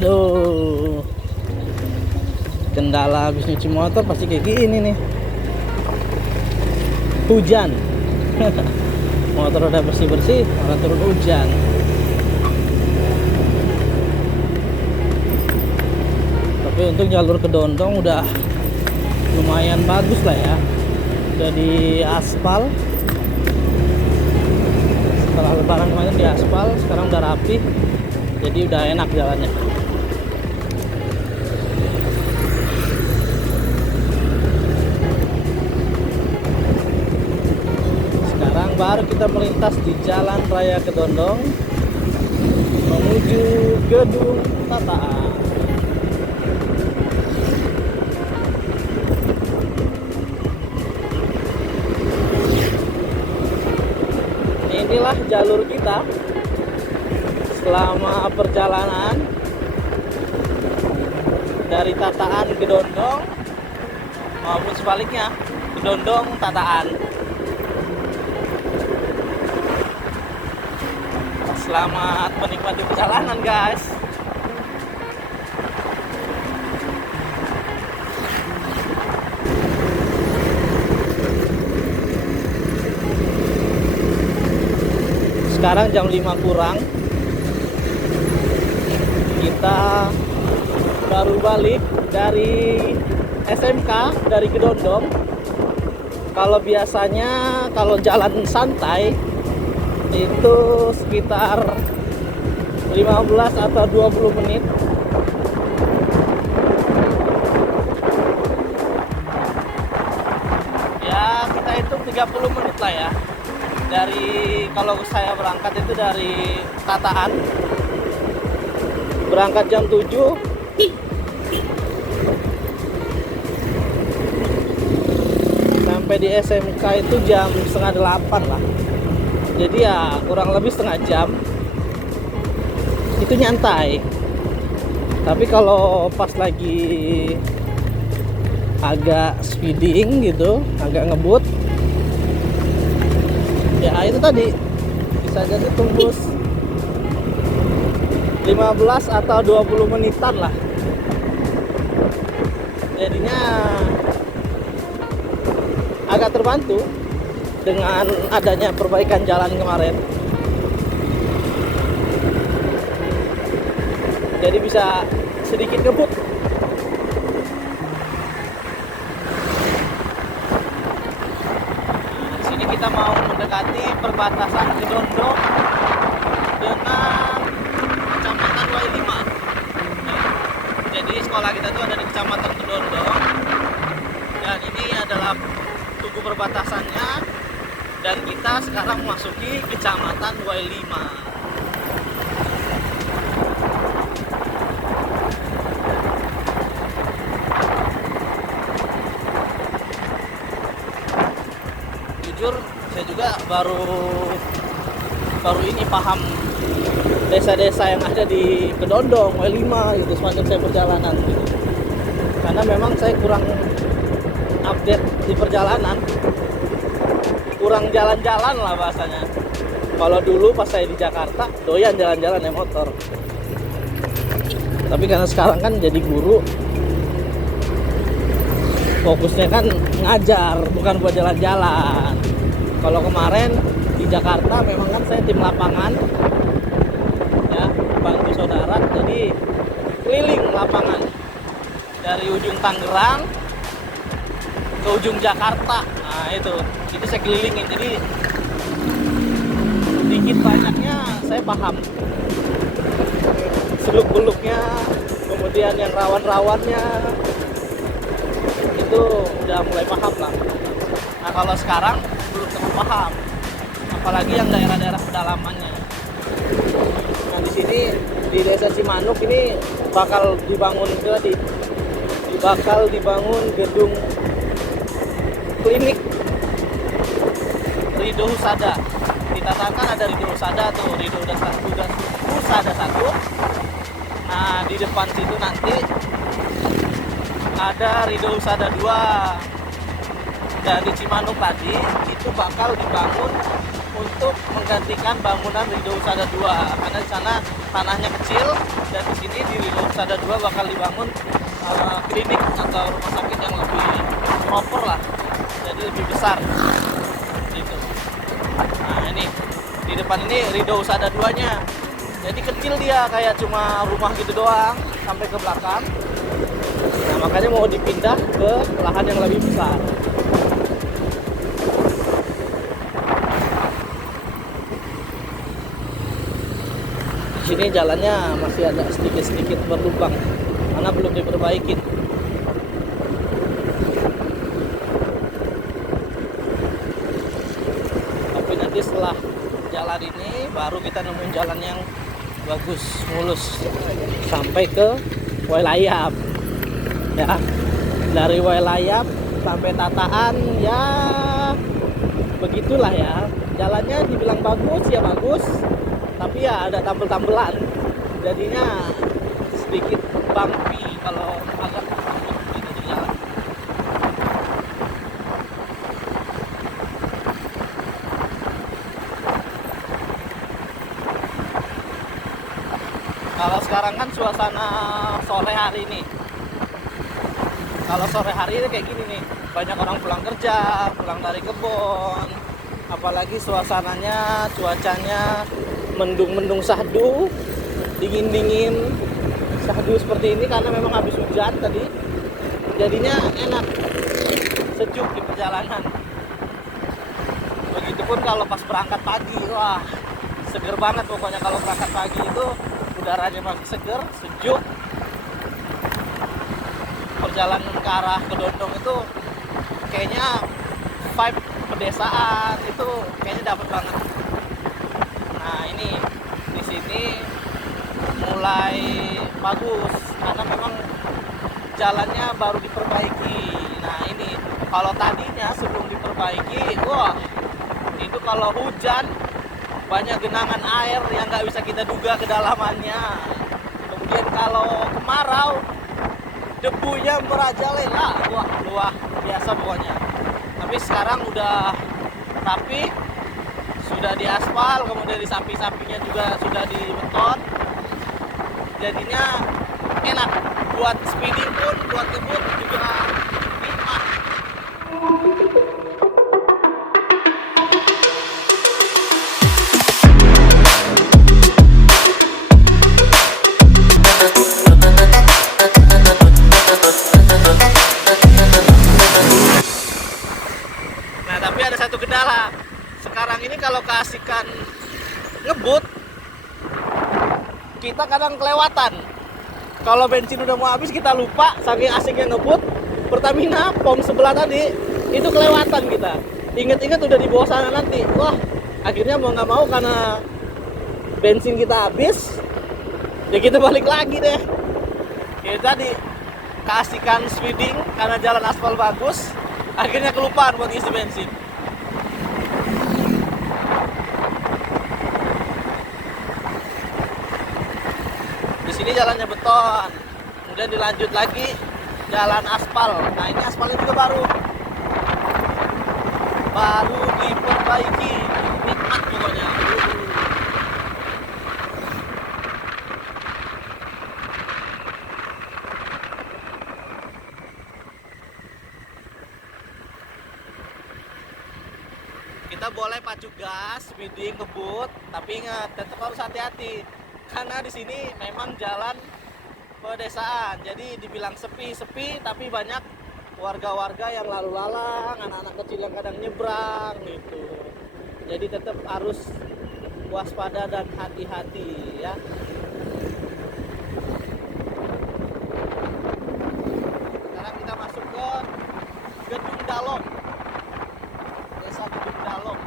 Aduh, kendala habis nyuci motor pasti kayak gini nih. Hujan. Motor udah bersih-bersih, malah turun hujan. Tapi untuk jalur ke Dondong udah lumayan bagus lah ya. Udah di aspal. Setelah lebaran kemarin di aspal, sekarang udah rapi. Jadi udah enak jalannya. Sekarang baru kita melintas di Jalan Raya Kedondong menuju Gedung Tataan. Inilah jalur kita selama perjalanan dari Tataan ke Dondong maupun sebaliknya ke Dondong Tataan. Selamat menikmati perjalanan, guys. Sekarang jam 5 kurang. Kita baru balik dari SMK, dari Kedondong. Kalau biasanya kalau jalan santai itu sekitar 15 atau 20 menit. Ya, kita hitung 30 menit lah ya. Dari kalau saya berangkat itu dari Tataan. Berangkat jam 7. Sampai di SMK itu jam setengah 8 lah. Jadi ya kurang lebih setengah jam. Itu nyantai. Tapi kalau pas lagi agak speeding gitu, agak ngebut, ya itu tadi bisa jadi tembus 15 atau 20 menitan lah. Jadinya agak terbantu dengan adanya perbaikan jalan kemarin. Jadi bisa sedikit ngebut. Di sini kita mau mendekati perbatasan Kedondong dengan Kecamatan Wai5. Jadi sekolah kita tuh ada di Kecamatan Kedondong. Dan ini adalah tugu perbatasannya. Dan kita sekarang memasuki Kecamatan Wai5. Jujur saya juga baru ini paham desa-desa yang ada di Kedondong, Wai5 gitu sepanjang saya perjalanan gitu. Karena memang saya kurang update di perjalanan. Kurang jalan-jalan lah bahasanya. Kalau dulu pas saya di Jakarta doyan jalan-jalan naik motor. Tapi karena sekarang kan jadi guru, fokusnya kan ngajar, bukan buat jalan-jalan. Kalau kemarin di Jakarta memang kan saya tim lapangan, ya bantu saudara, jadi keliling lapangan dari ujung Tangerang ke ujung Jakarta. Nah itu saya kelilingin, jadi sedikit banyaknya saya paham seluk-beluknya, kemudian yang rawan-rawannya itu udah mulai paham lah. Nah kalau sekarang belum terlalu paham, apalagi yang daerah-daerah pedalamannya. Nah di sini di Desa Cimanuk ini bakal dibangun gedung klinik Ridho Husada. Di Tataan ada Ridho Husada tuh, Ridho Husada 1. Nah di depan situ nanti ada Ridho Husada 2. Dan di Cimanuk tadi itu bakal dibangun untuk menggantikan bangunan Ridho Husada 2 karena di sana tanahnya kecil dan di sini di Ridho Husada 2 bakal dibangun klinik atau rumah sakit yang lebih proper lah, jadi lebih besar gitu. Nah ini di depan ini Ridho Husada 2 nya, jadi kecil dia kayak cuma rumah gitu doang sampai ke belakang. Nah makanya mau dipindah ke lahan yang lebih besar. Di sini jalannya masih ada sedikit-sedikit berlubang karena belum diperbaiki. Tapi nanti setelah jalan ini baru kita nemuin jalan yang bagus, mulus sampai ke Wailaya. Ya, dari Wailaya sampai Tataan ya begitulah ya. Jalannya dibilang bagus ya bagus, tapi ya ada tambel-tambelan, jadinya sedikit bumpy kalau agak gitu di jalan. Kalau sekarang kan suasana sore hari ini, kalau sore hari ini kayak gini nih, banyak orang pulang kerja, pulang dari kebun, apalagi suasananya, cuacanya mendung-mendung sahdu, dingin-dingin sahdu seperti ini karena memang habis hujan tadi, jadinya enak, sejuk di perjalanan. Begitupun kalau pas berangkat pagi, wah seger banget pokoknya. Kalau berangkat pagi itu udaranya masih seger, sejuk. Perjalanan ke arah Kedondong itu kayaknya vibe pedesaan itu kayaknya dapat banget. Nah ini di sini mulai bagus karena memang jalannya baru diperbaiki. Nah ini kalau tadinya sebelum diperbaiki, wah itu kalau hujan banyak genangan air yang nggak bisa kita duga kedalamannya. Kemudian kalau kemarau debunya merajalela, wah luar biasa pokoknya. Tapi sekarang udah rapi, sudah diaspal, kemudian di samping-sampingnya juga sudah dibeton, jadinya enak buat speeding pun, buat ngebut juga nikmat. Nah tapi ada satu kendala. Sekarang ini kalau keasikan ngebut, kita kadang kelewatan. Kalau bensin udah mau habis kita lupa, saking asiknya ngebut. Pertamina pom sebelah tadi itu kelewatan kita. Ingat-ingat udah di bawah sana nanti. Wah, akhirnya mau nggak mau karena bensin kita habis, ya kita balik lagi deh. Ya tadi keasikan speeding karena jalan aspal bagus, akhirnya kelupaan buat isi bensin. Di sini jalannya beton, kemudian dilanjut lagi jalan aspal. Nah ini aspalnya juga baru diperbaiki, nikmat pokoknya. Kita boleh pacu gas, speeding, ngebut, tapi ingat tetap harus hati-hati. Karena di sini memang jalan pedesaan, jadi dibilang sepi, tapi banyak warga-warga yang lalu lalang, anak-anak kecil yang kadang nyebrang gitu. Jadi tetap harus waspada dan hati-hati ya. Sekarang kita masuk ke Gedung Dalong, Desa Gedung Dalong.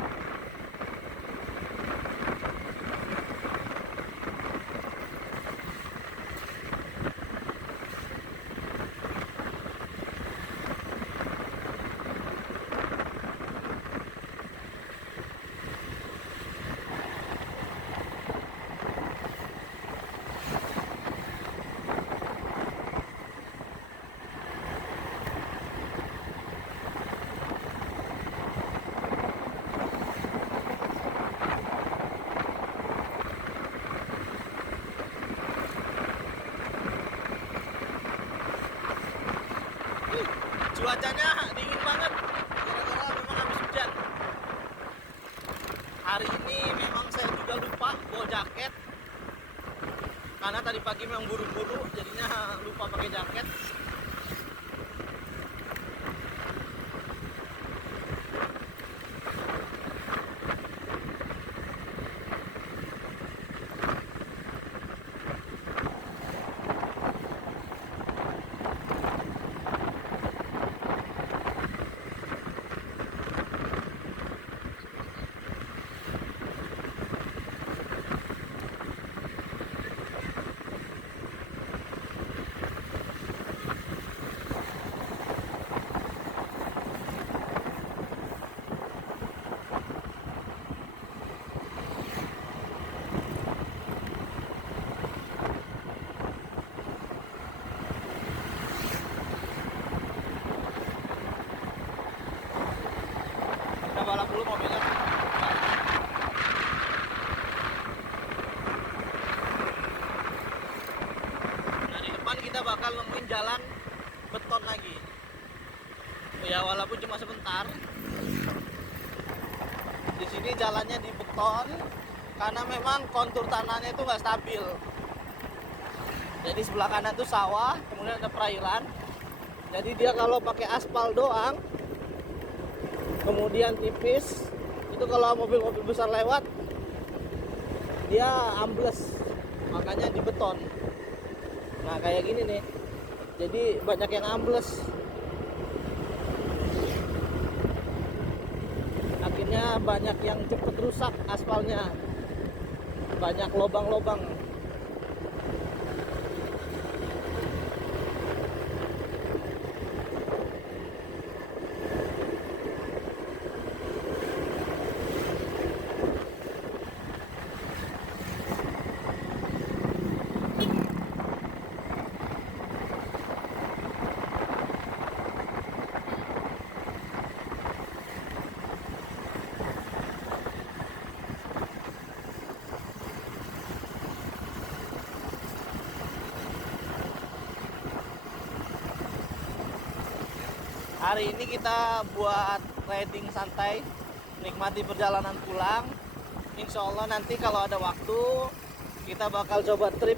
cuacanya dingin banget gara-gara memang habis hujan. Hari ini memang saya juga lupa bawa jaket karena tadi pagi memang buru-buru jadinya lupa pakai jaket. Kita balap dulu mobilnya. Nah, di depan kita bakal nemuin jalan beton lagi. Ya walaupun cuma sebentar. Di sini jalannya di beton karena memang kontur tanahnya itu nggak stabil. Jadi sebelah kanan tuh sawah, kemudian ada perairan. Jadi dia kalau pakai aspal doang, kemudian tipis, itu kalau mobil-mobil besar lewat dia ambles, makanya di beton. Nah kayak gini nih, jadi banyak yang ambles, akhirnya banyak yang cepet rusak aspalnya, banyak lobang-lobang. Hari ini kita buat riding santai, nikmati perjalanan pulang. Insya Allah nanti kalau ada waktu kita bakal coba trip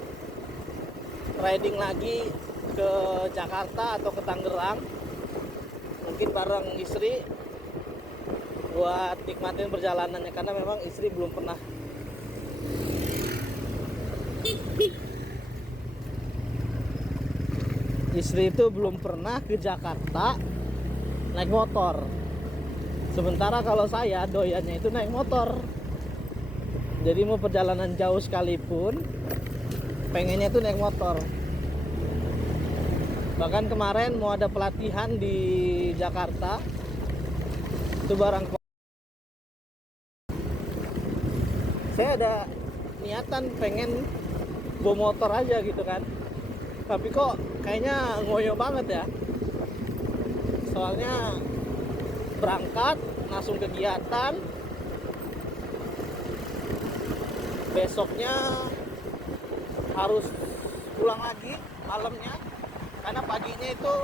riding lagi ke Jakarta atau ke Tangerang, mungkin bareng istri buat nikmatin perjalanannya, karena memang istri belum pernah. Istri itu belum pernah ke Jakarta naik motor. Sementara kalau saya doyannya itu naik motor. Jadi mau perjalanan jauh sekalipun pengennya tuh naik motor. Bahkan kemarin mau ada pelatihan di Jakarta, itu barang saya ada niatan pengen bawa motor aja gitu kan, tapi kok kayaknya ngoyo banget ya. Soalnya berangkat langsung kegiatan, besoknya harus pulang lagi malamnya karena paginya itu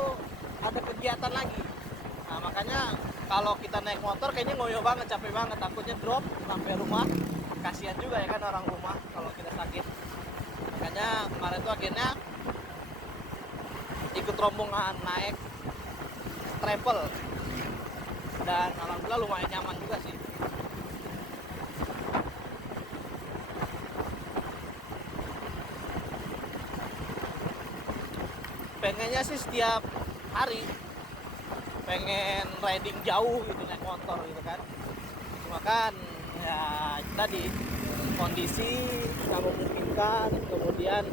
ada kegiatan lagi. Nah makanya kalau kita naik motor kayaknya ngoyo banget, capek banget, takutnya drop sampai rumah, kasihan juga ya kan orang rumah kalau kita sakit. Makanya kemarin tuh akhirnya ikut rombongan naik travel, dan alhamdulillah lumayan nyaman juga sih. Pengennya sih setiap hari pengen riding jauh gitu, naik motor gitu kan, cuma kan ya tadi kondisi nggak memungkinkan, kemudian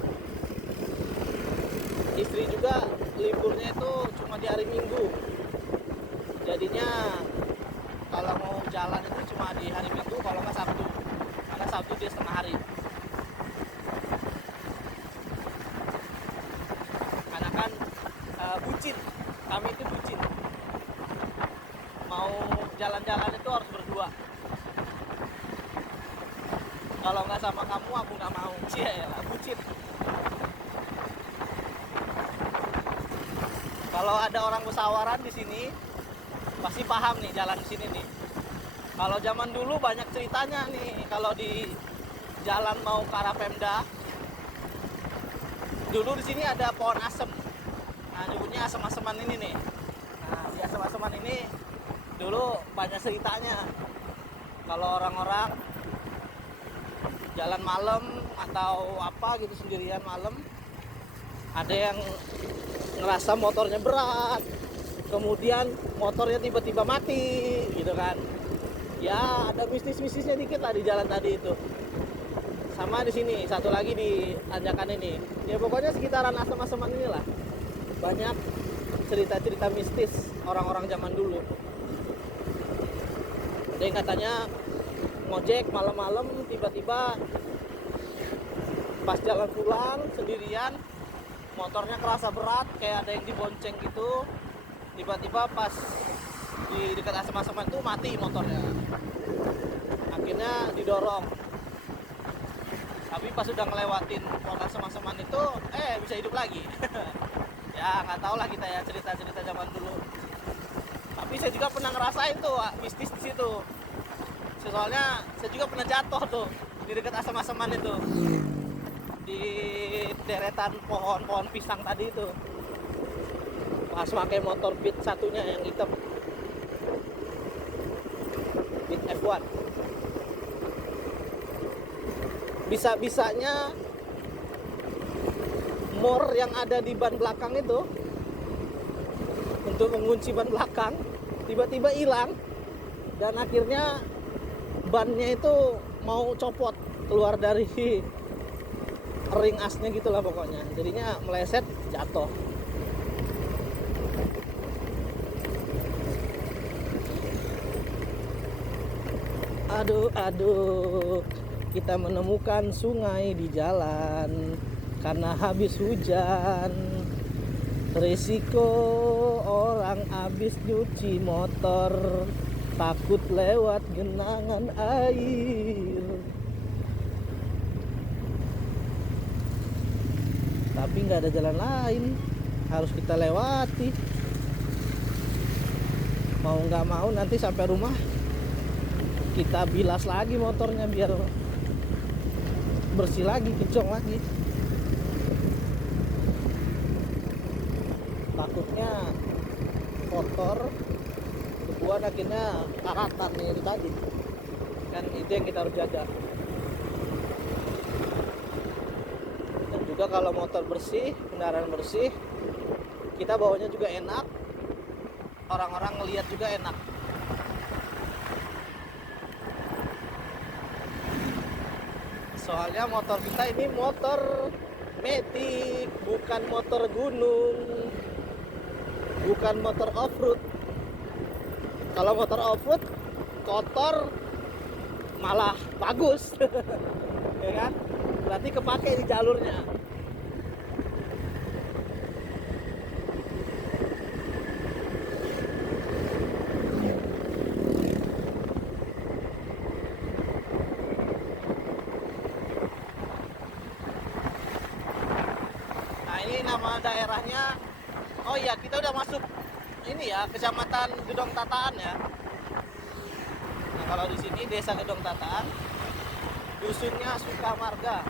istri juga liburnya itu cuma di hari Minggu. Jadinya kalau mau jalan itu cuma di hari Minggu, kalau nggak Sabtu, karena Sabtu dia setengah hari. Karena kan bucin, kami itu bucin, mau jalan-jalan itu harus berdua. Kalau nggak sama kamu aku nggak mau. Cia ya lah, bucin. Kalau ada orang bersawaran di sini pasti paham nih jalan di sini nih. Kalau zaman dulu banyak ceritanya nih kalau di jalan mau ke arah Pemda. Dulu di sini ada pohon asem. Nah, nyebutnya asem-aseman ini nih. Nah, di asem-aseman ini dulu banyak ceritanya. Kalau orang-orang jalan malam atau apa gitu sendirian malam, ada yang ngerasa motornya berat, kemudian motornya tiba-tiba mati gitu kan. Ya ada mistis-mistisnya dikit lah di jalan tadi itu. Sama di sini, satu lagi di tanjakan ini. Ya pokoknya sekitaran asem-aseman inilah banyak cerita-cerita mistis orang-orang zaman dulu. Ada yang katanya ngojek malam-malam tiba-tiba pas jalan pulang sendirian motornya kerasa berat kayak ada yang dibonceng gitu, tiba-tiba pas di dekat asem-aseman itu mati motornya, akhirnya didorong, tapi pas sudah ngelewatin pohon asem-aseman itu bisa hidup lagi. Ya nggak tahu lah kita ya cerita-cerita zaman dulu, tapi saya juga pernah ngerasain tuh mistis di situ. Soalnya saya juga pernah jatuh tuh di dekat asem-aseman itu, di deretan pohon-pohon pisang tadi itu, pas pakai motor Beat satunya yang hitam, Beat F1. Bisa-bisanya mor yang ada di ban belakang itu untuk mengunci ban belakang tiba-tiba hilang, dan akhirnya bannya itu mau copot keluar dari ring asnya gitulah pokoknya, jadinya meleset jatuh. Aduh, kita menemukan sungai di jalan karena habis hujan. Risiko orang habis nyuci motor, takut lewat genangan air. Tapi nggak ada jalan lain, harus kita lewati. Mau nggak mau nanti sampai rumah kita bilas lagi motornya biar bersih lagi, kinclong lagi. Takutnya kotor, debuan akhirnya karatan nih itu tadi. Kan itu yang kita harus jaga. Dan juga kalau motor bersih, kendaraan bersih, kita bawanya juga enak. Orang-orang ngelihat juga enak. Soalnya motor kita ini motor metik, bukan motor gunung, bukan motor off-road. Kalau motor off-road kotor malah bagus. Ya kan? Berarti kepake di jalurnya. Nama daerahnya, oh iya, kita udah masuk ini ya, Kecamatan Gedong Tataan ya. Nah, kalau di sini Desa Gedong Tataan, dusunnya Sukamarga.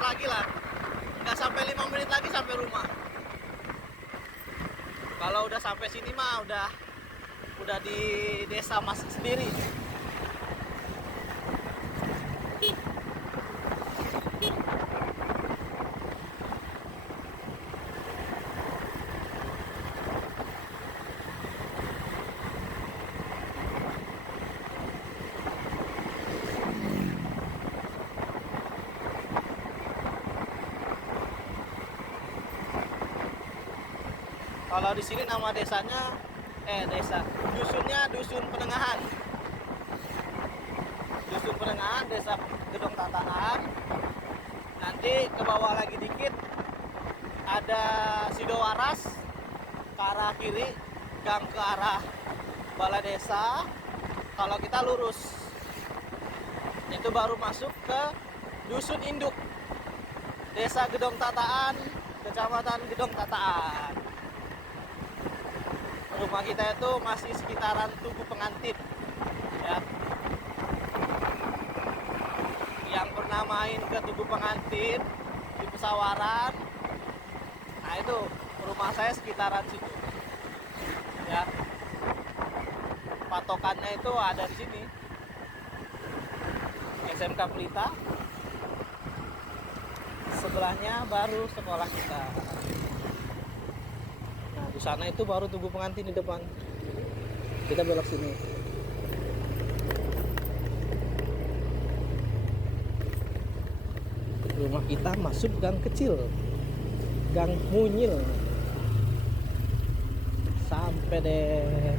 Lagi lah, nggak sampai 5 menit lagi sampai rumah. Kalau udah sampai sini mah udah di desa Mas sendiri. Kalau di sini nama desanya dusunnya Dusun Penengahan. Dusun Penengahan, Desa Gedong Tataan. Nanti ke bawah lagi dikit ada Sidowaras ke arah kiri, gang ke arah Balai Desa. Kalau kita lurus, itu baru masuk ke Dusun Induk, Desa Gedong Tataan, Kecamatan Gedong Tataan. Rumah kita itu masih sekitaran Tugu Pengantin, ya. Yang pernah main ke Tugu Pengantin di Pesawaran, nah itu rumah saya sekitaran situ, ya. Patokannya itu ada di sini, SMK Pelita. Sebelahnya baru sekolah kita. Nah di sana itu baru Tugu Pengantin di depan. Kita belok sini. Rumah kita masuk gang kecil, gang Munyil, sampai deh